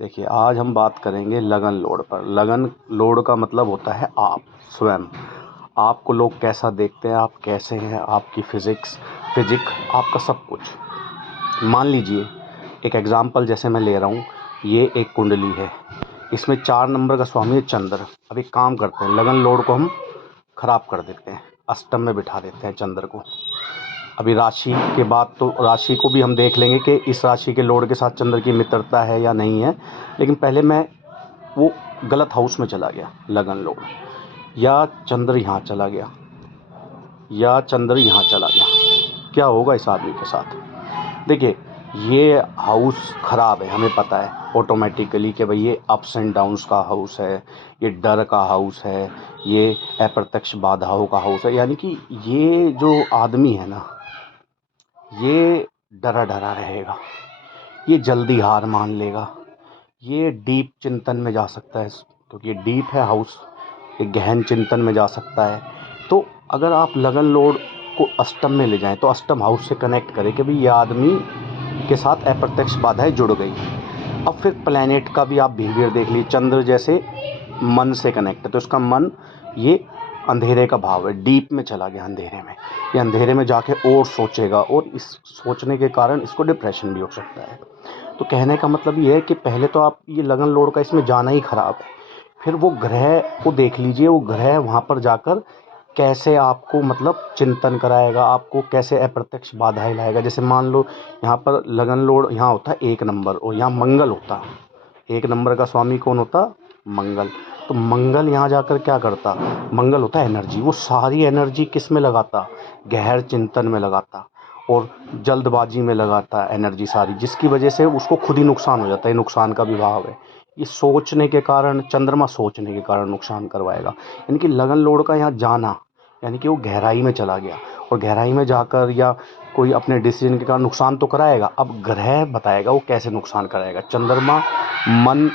देखिए, आज हम बात करेंगे लगन लोड पर। लगन लोड का मतलब होता है आप स्वयं। आपको लोग कैसा देखते हैं, आप कैसे हैं, आपकी फिजिक आपका सब कुछ। मान लीजिए एक एग्जांपल जैसे मैं ले रहा हूँ, ये एक कुंडली है, इसमें 4 नंबर का स्वामी है चंद्र। अब एक काम करते हैं, लगन लोड को हम ख़राब कर देते हैं, अष्टम में बिठा देते हैं चंद्र को। अभी राशि के बाद तो राशि को भी हम देख लेंगे कि इस राशि के लोड के साथ चंद्र की मित्रता है या नहीं है, लेकिन पहले मैं वो गलत हाउस में चला गया लगन लोड, या चंद्र यहाँ चला गया, या चंद्र यहाँ चला गया, क्या होगा इस आदमी के साथ? देखिए, ये हाउस ख़राब है, हमें पता है ऑटोमेटिकली कि भाई ये अप्स एंड डाउन्स का हाउस है, ये डर का हाउस है, ये अप्रत्यक्ष बाधाओं का हाउस है। यानी कि ये जो आदमी है ना, ये डरा डरा रहेगा, ये जल्दी हार मान लेगा, ये डीप चिंतन में जा सकता है, क्योंकि ये डीप है हाउस, ये गहन चिंतन में जा सकता है। तो अगर आप लगन लोड को अष्टम में ले जाएं तो अष्टम हाउस से कनेक्ट करें कि भाई ये आदमी के साथ अप्रत्यक्ष बाधाएं जुड़ गई। अब फिर प्लैनेट का भी आप बिहेवियर देख लीजिए, चंद्र जैसे मन से कनेक्ट है, तो उसका मन ये अंधेरे का भाव है, डीप में चला गया अंधेरे में, ये अंधेरे में जाके और सोचेगा, और इस सोचने के कारण इसको डिप्रेशन भी हो सकता है। तो कहने का मतलब ये है कि पहले तो आप ये लगन लोड का इसमें जाना ही ख़राब है। फिर वो ग्रह को देख लीजिए, वो ग्रह वहाँ पर जाकर कैसे आपको मतलब चिंतन कराएगा, आपको कैसे अप्रत्यक्ष बाधाएं लाएगा। जैसे मान लो यहाँ पर लगन लोड यहाँ होता है 1 नंबर, और यहाँ मंगल होता। 1 नंबर का स्वामी कौन होता? मंगल। तो मंगल यहाँ जाकर क्या करता? मंगल होता है एनर्जी, वो सारी एनर्जी किस में लगाता? गहर चिंतन में लगाता, और जल्दबाजी में लगाता है एनर्जी सारी, जिसकी वजह से उसको खुद ही नुकसान हो जाता है। नुकसान का भी भाव है, ये सोचने के कारण, चंद्रमा सोचने के कारण नुकसान करवाएगा। यानी कि लगन लोड का यहाँ जाना, यानी कि वो गहराई में चला गया, और गहराई में जाकर या कोई अपने डिसीजन के कारण नुकसान तो कराएगा। अब ग्रह बताएगा वो कैसे नुकसान कराएगा। चंद्रमा मन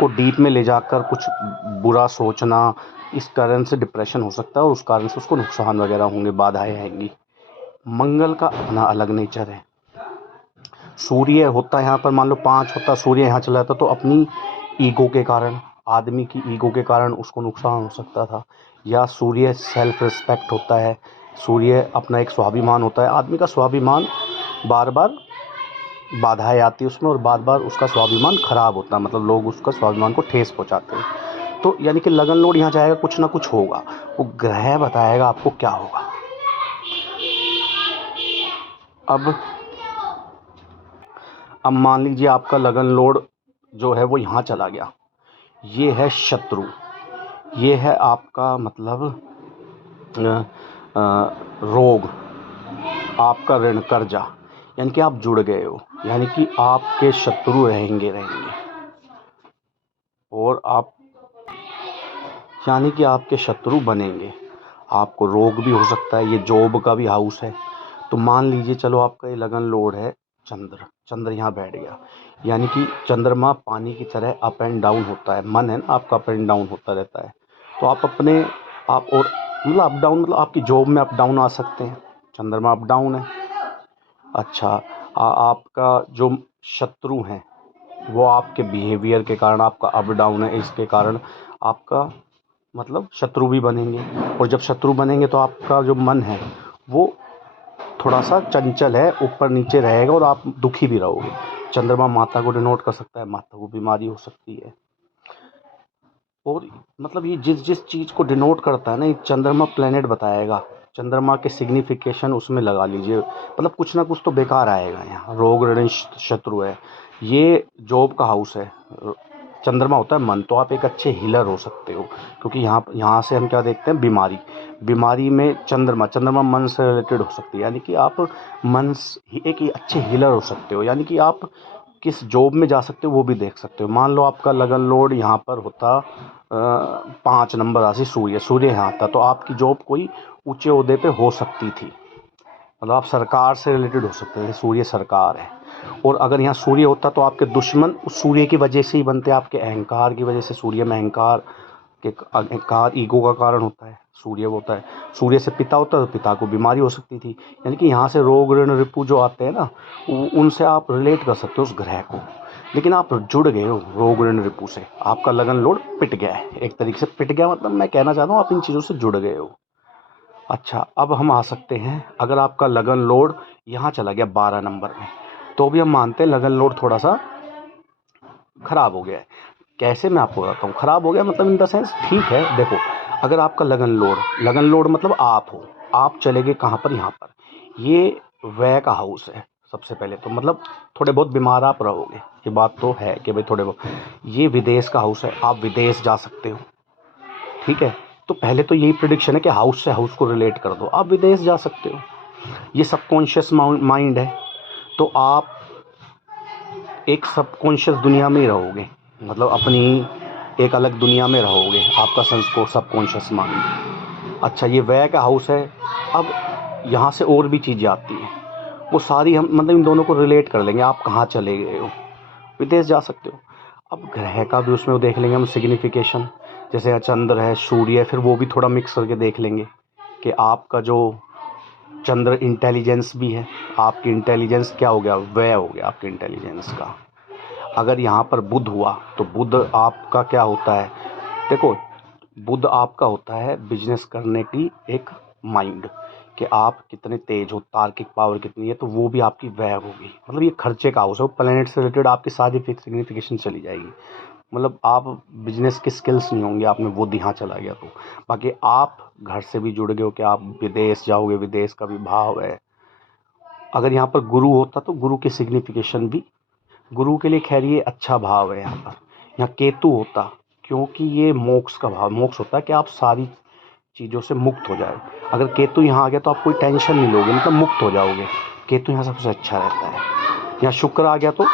को डीप में ले जाकर कुछ बुरा सोचना, इस कारण से डिप्रेशन हो सकता है, और उस कारण से उसको नुकसान वगैरह होंगे, बाधाएं आएंगी। मंगल का अपना अलग नेचर है। सूर्य होता है यहाँ पर, मान लो 5 होता, सूर्य यहाँ चला जाता तो अपनी ईगो के कारण, आदमी की ईगो के कारण उसको नुकसान हो सकता था। या सूर्य सेल्फ रिस्पेक्ट होता है, सूर्य अपना एक स्वाभिमान होता है। आदमी का स्वाभिमान बार बार बाधाएं आती है उसमें, और बार बार उसका स्वाभिमान खराब होता है, मतलब लोग उसका स्वाभिमान को ठेस पहुँचाते हैं। तो यानी कि लगन लोड यहाँ जाएगा, कुछ ना कुछ होगा, वो ग्रह बताएगा आपको क्या होगा। अब मान लीजिए आपका लगन लोड जो है वो यहाँ चला गया, ये है शत्रु, ये है आपका मतलब रोग, आपका ऋण कर्जा, यानी कि आप जुड़ गए हो, यानी कि आपके शत्रु रहेंगे, और आप यानी कि आपके शत्रु बनेंगे। आपको रोग भी हो सकता है, ये जॉब का भी हाउस है। तो मान लीजिए चलो आपका ये लगन लोड है चंद्र यहाँ बैठ गया, यानी कि चंद्रमा पानी की तरह अप एंड डाउन होता है, मन है ना आपका, अप एंड डाउन होता रहता है। तो आप अपने आप, और मतलब अप डाउन मतलब आपकी जॉब में अप डाउन आ सकते हैं, चंद्रमा अप डाउन है। अच्छा, आपका जो शत्रु हैं वो आपके बिहेवियर के कारण आपका अप डाउन है, इसके कारण आपका मतलब शत्रु भी बनेंगे। और जब शत्रु बनेंगे तो आपका जो मन है वो थोड़ा सा चंचल है, ऊपर नीचे रहेगा, और आप दुखी भी रहोगे। चंद्रमा माता को डिनोट कर सकता है, माता को बीमारी हो सकती है। और मतलब ये जिस जिस चीज़ को डिनोट करता है ना, ये चंद्रमा प्लेनेट बताएगा। चंद्रमा के सिग्निफिकेशन उसमें लगा लीजिए, मतलब कुछ ना कुछ तो बेकार आएगा। यहाँ रोग ऋण शत्रु है, ये जॉब का हाउस है, चंद्रमा होता है मन, तो आप एक अच्छे हीलर हो सकते हो, क्योंकि यहाँ से हम क्या देखते हैं, बीमारी में चंद्रमा मन से रिलेटेड हो सकती है, यानी कि आप मन एक अच्छे हीलर हो सकते हो। यानी कि आप किस जॉब में जा सकते हो वो भी देख सकते हो। मान लो आपका लगन लोड यहाँ पर होता 5 नंबर राशि सूर्य यहाँ आता, तो आपकी जॉब कोई ऊंचे ओहदे पे हो सकती थी, मतलब आप सरकार से रिलेटेड हो सकते थे, सूर्य सरकार है। और अगर यहाँ सूर्य होता तो आपके दुश्मन उस सूर्य की वजह से ही बनते, आपके अहंकार की वजह से। सूर्य में अहंकार ईगो का कारण होता है, सूर्य होता है। सूर्य से पिता होता है तो पिता को बीमारी हो सकती थी। यानी कि यहाँ से रोग ऋण रिपु जो आते हैं ना, उनसे आप रिलेट कर सकते हो उस ग्रह को। लेकिन आप जुड़ गए हो रोग ऋण रिपू से, आपका लगन लोड पिट गया है, एक तरीके से पिट गया मतलब मैं कहना चाहता हूँ आप इन चीज़ों से जुड़ गए हो। अच्छा, अब हम आ सकते हैं, अगर आपका लगन लोड यहाँ चला गया 12 नंबर में, तो भी हम मानते हैं लगन लोड थोड़ा सा खराब हो गया है। कैसे, मैं आपको बताता हूँ। खराब हो गया मतलब इन द सेंस, ठीक है देखो, अगर आपका लगन लोड मतलब आप हो, आप चले गए कहाँ पर, यहाँ पर, ये व्यय का हाउस है सबसे पहले तो, मतलब थोड़े बहुत बीमार आप रहोगे, ये बात तो है कि भाई थोड़े बहुत। ये विदेश का हाउस है, आप विदेश जा सकते हो, ठीक है। तो पहले तो यही प्रिडिक्शन है कि हाउस से हाउस को रिलेट कर दो, आप विदेश जा सकते हो। ये सबकॉन्शियस माइंड है, तो आप एक सबकॉन्शियस दुनिया में ही रहोगे, मतलब अपनी एक अलग दुनिया में रहोगे, आपका सबकॉन्शियस माइंड। अच्छा, ये व्यय का हाउस है। अब यहाँ से और भी चीज़ें आती हैं, वो सारी हम मतलब इन दोनों को रिलेट कर लेंगे। आप कहाँ चले गए हो, विदेश जा सकते हो। अब ग्रह का भी उसमें देख लेंगे हम सिग्निफिकेशन, जैसे चंद्र है, सूर्य है, फिर वो भी थोड़ा मिक्स करके देख लेंगे कि आपका जो चंद्र इंटेलिजेंस भी है, आपकी इंटेलिजेंस क्या हो गया, व्यय हो गया आपकी इंटेलिजेंस का। अगर यहाँ पर बुध हुआ तो बुध आपका क्या होता है, देखो बुध आपका होता है बिजनेस करने की एक माइंड, कि आप कितने तेज हो, तार्किक पावर कितनी है, तो वो भी आपकी व्यय होगी। मतलब ये खर्चे का हाउस है, प्लैनेट से रिलेटेड आपकी सारी सिग्निफिकेशन चली जाएगी। मतलब आप बिजनेस की स्किल्स नहीं होंगे आप में, वो यहाँ चला गया तो। बाकी आप घर से भी जुड़ गए हो कि आप विदेश जाओगे, विदेश का भी भाव है। अगर यहाँ पर गुरु होता तो गुरु की सिग्निफिकेशन भी, गुरु के लिए खैर ये अच्छा भाव है। यहाँ पर यहाँ केतु होता, क्योंकि ये मोक्ष का भाव, मोक्ष होता है कि आप सारी चीज़ों से मुक्त हो जाए। अगर केतु यहाँ आ गया तो आप कोई टेंशन नहीं लोगे, मतलब मुक्त हो जाओगे। केतु यहाँ सबसे अच्छा रहता है। यहाँ शुक्र आ गया तो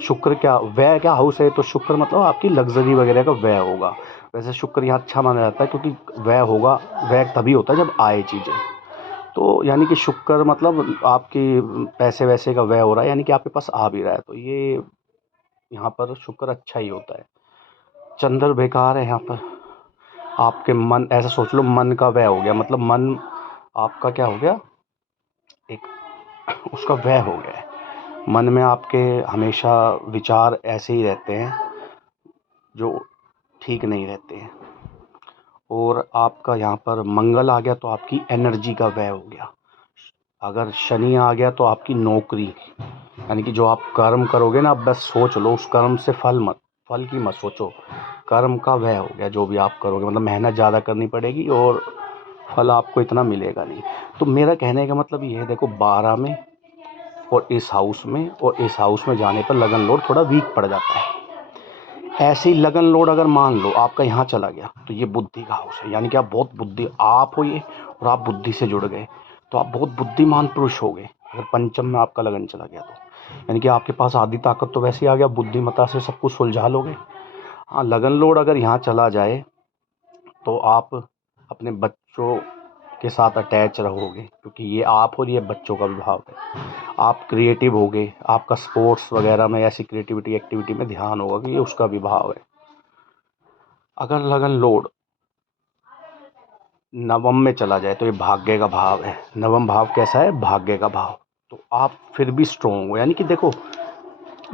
शुक्र क्या, व्यय क्या हाउस है, तो शुक्र मतलब आपकी लग्जरी वगैरह का व्यय होगा। वैसे शुक्र यहाँ अच्छा माना जाता है, क्योंकि व्यय होगा, व्यय तभी होता है जब आए चीज़ें। तो यानी कि शुक्र मतलब आपकी पैसे वैसे का व्यय हो रहा है, यानी कि आपके पास आ भी रहा है, तो ये यहाँ पर शुक्र अच्छा ही होता है। चंद्र बेकार है यहाँ पर, आपके मन, ऐसा सोच लो मन का व्यय हो गया, मतलब मन आपका क्या हो गया, एक उसका व्यय हो गया है। मन में आपके हमेशा विचार ऐसे ही रहते हैं जो ठीक नहीं रहते हैं। और आपका यहाँ पर मंगल आ गया तो आपकी एनर्जी का व्यय हो गया। अगर शनि आ गया तो आपकी नौकरी, यानी कि जो आप कर्म करोगे ना, आप बस सोच लो उस कर्म से फल की मत सोचो, कर्म का व्यय हो गया। जो भी आप करोगे मतलब मेहनत ज़्यादा करनी पड़ेगी और फल आपको इतना मिलेगा नहीं। तो मेरा कहने का मतलब ये है, देखो 12 में और इस हाउस में, और इस हाउस में जाने पर लगन लोड थोड़ा वीक पड़ जाता है। ऐसे ही लगन लोड अगर मान लो आपका यहाँ चला गया तो ये बुद्धि का हाउस है, यानी कि आप बहुत बुद्धि आप हो ये, और आप बुद्धि से जुड़ गए तो आप बहुत बुद्धिमान पुरुष हो गए। अगर पंचम में आपका लगन चला गया तो यानी कि आपके पास आधी ताकत तो वैसे ही आ गया, बुद्धिमत्ता से सब कुछ सुलझा लोगे। हाँ, लगन लोड अगर यहाँ चला जाए तो आप अपने बच्चों के साथ अटैच रहोगे, क्योंकि ये आप और ये बच्चों का भी भाव है। आप क्रिएटिव होगे, आपका स्पोर्ट्स वगैरह में ऐसी क्रिएटिविटी एक्टिविटी में ध्यान होगा कि ये उसका भी भाव है। अगर लगन लोड नवम में चला जाए तो ये भाग्य का भाव है। नवम भाव कैसा है, भाग्य का भाव। तो आप फिर भी स्ट्रोंग हो, यानी कि देखो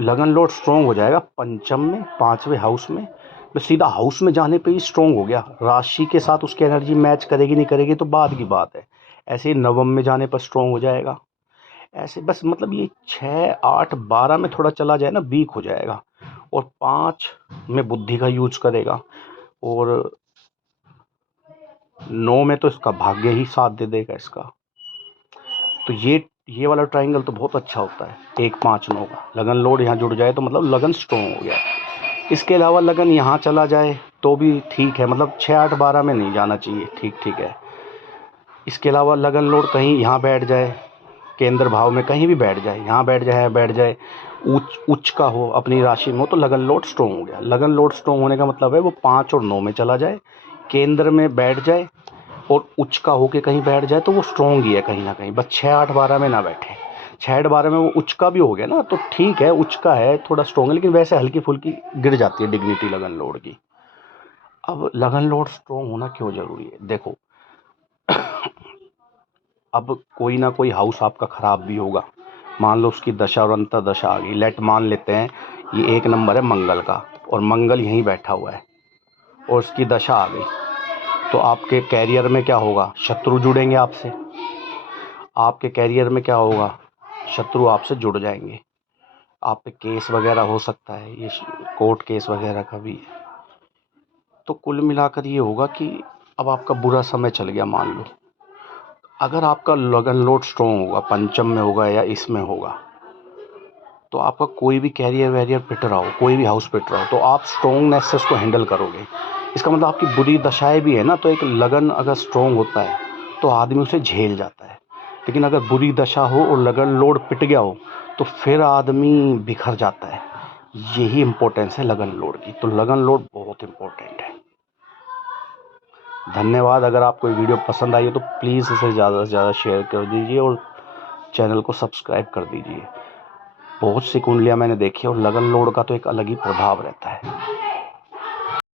लगन लोड स्ट्रोंग हो जाएगा पंचम में, 5वें हाउस में, तो सीधा हाउस में जाने पे ही स्ट्रोंग हो गया। राशि के साथ उसकी एनर्जी मैच करेगी नहीं करेगी तो बाद की बात है। ऐसे ही नवम में जाने पर स्ट्रोंग हो जाएगा। ऐसे बस मतलब ये 6, 8, 12 में थोड़ा चला जाए ना, वीक हो जाएगा। और 5 में बुद्धि का यूज करेगा, और 9 में तो इसका भाग्य ही साथ दे देगा इसका। तो ये वाला ट्रायंगल तो बहुत अच्छा होता है, 1, 5, 9 का। लगन लोड यहाँ जुड़ जाए तो मतलब लगन स्ट्रोंग हो गया। इसके अलावा लगन यहाँ चला जाए तो भी ठीक है, मतलब 6, 8, 12 में नहीं जाना चाहिए, ठीक ठीक है। इसके अलावा लगन लोड कहीं यहाँ बैठ जाए, केंद्र भाव में कहीं भी बैठ जाए, यहाँ बैठ जाए, उच्च का हो, अपनी राशि में हो, तो लगन लोड स्ट्रोंग हो गया। लगन लोड स्ट्रोंग होने का मतलब है वो 5 और 9 में चला जाए, केंद्र में बैठ जाए और उच्च का होके कहीं बैठ जाए तो वो स्ट्रोंग ही है कहीं ना कहीं। बस 6, 8, 12 में ना बैठे। 6, 8, 12 में वो उच्च का भी हो गया ना तो ठीक है, उच्च का है थोड़ा स्ट्रोंग है, लेकिन वैसे हल्की फुल्की गिर जाती है डिग्निटी लगन लोड की। अब लगन लोड स्ट्रोंग होना क्यों जरूरी है, देखो अब कोई ना कोई हाउस आपका खराब भी होगा। मान लो उसकी दशा और अंतर दशा आ गई, लेट मान लेते हैं ये 1 नंबर है मंगल का, और मंगल यहीं बैठा हुआ है और उसकी दशा आ गई तो आपके कैरियर में क्या होगा, शत्रु जुड़ेंगे आपसे। आपके कैरियर में क्या होगा, शत्रु आपसे जुड़ जाएंगे, आप पे केस वगैरह हो सकता है, ये कोर्ट केस वगैरह का भी है। तो कुल मिलाकर ये होगा कि अब आपका बुरा समय चल गया मान लो, अगर आपका लगन लोड स्ट्रॉन्ग होगा, पंचम में होगा या इसमें होगा, तो आपका कोई भी कैरियर वैरियर पिट रहा हो, कोई भी हाउस पिट रहा हो, तो आप स्ट्रॉन्गनेस से उसको हैंडल करोगे। इसका मतलब आपकी बुरी दशाएं भी है ना, तो एक लगन अगर स्ट्रॉन्ग होता है तो आदमी उसे झेल जाता है। लेकिन अगर बुरी दशा हो और लगन लोड पिट गया हो तो फिर आदमी बिखर जाता है। यही इम्पोर्टेंस है लगन लोड की। तो लगन लोड बहुत इम्पोर्टेंट है। धन्यवाद। अगर आपको ये वीडियो पसंद आई हो तो प्लीज़ इसे ज़्यादा से ज़्यादा शेयर कर दीजिए और चैनल को सब्सक्राइब कर दीजिए। बहुत सी कुंडलियाँ मैंने देखी और लगन लोड का तो एक अलग ही प्रभाव रहता है।